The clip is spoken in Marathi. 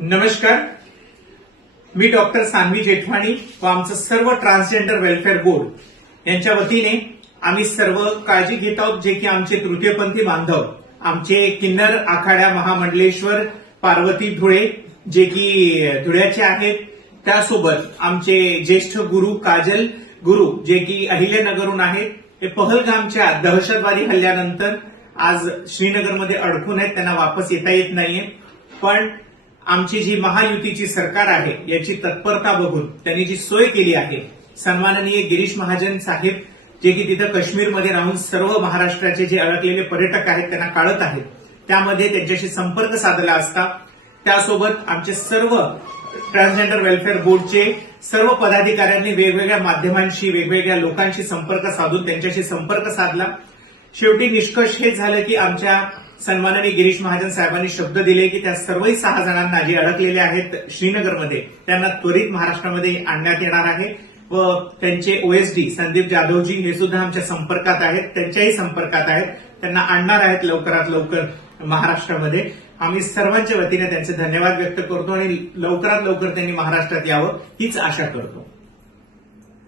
नमस्कार. मी डॉक्टर सान्वी जेठवाणी व आमचं सर्व ट्रान्सजेंडर वेलफेअर बोर्ड यांच्या वतीने आम्ही सर्व काळजी घेत आहोत जे की आमचे तृतीयपंथी बांधव आमचे किन्नर आखाड्या महामंडलेश्वर पार्वती धुळे जे की धुळ्याचे आहेत. त्यासोबत आमचे ज्येष्ठ गुरु काजल गुरु जे की अहिल्यानगरहून आहेत हे पहलगामच्या दहशतवादी हल्ल्यानंतर आज श्रीनगरमध्ये अडकून आहेत त्यांना वापस येता येत नाहीये. पण आमची जी महायुतीची सरकार आहे याची तत्परता बघून त्यांनी जी सोय केली आहे सन्माननीय गिरीश महाजन साहेब जे की तिथं काश्मीरमध्ये राहून सर्व महाराष्ट्राचे जे अडकलेले पर्यटक आहेत त्यांना काढत आहेत त्यामध्ये त्यांच्याशी संपर्क साधला असता त्यासोबत आमचे सर्व ट्रान्सजेंडर वेलफेअर बोर्डचे सर्व पदाधिकाऱ्यांनी वेगवेगळ्या माध्यमांशी वेगवेगळ्या लोकांशी संपर्क साधून त्यांच्याशी संपर्क साधला. शेवटी निष्कर्ष हे झालं की आमच्या सन्माननीय गिरीश महाजन साहेबांनी शब्द दिले की त्या सर्वही सहा जणांना जे अडकलेले आहेत श्रीनगरमध्ये त्यांना त्वरित महाराष्ट्रामध्ये आणण्यात येणार आहे. व त्यांचे ओएसडी संदीप जाधवजी हे सुद्धा आमच्या संपर्कात आहेत. त्यांच्याही संपर्कात आहेत. त्यांना आणणार आहेत लवकरात लवकर महाराष्ट्रामध्ये. आम्ही सर्वांच्या वतीने त्यांचे धन्यवाद व्यक्त करतो आणि लवकरात लवकर त्यांनी महाराष्ट्रात यावं हीच आशा करतो.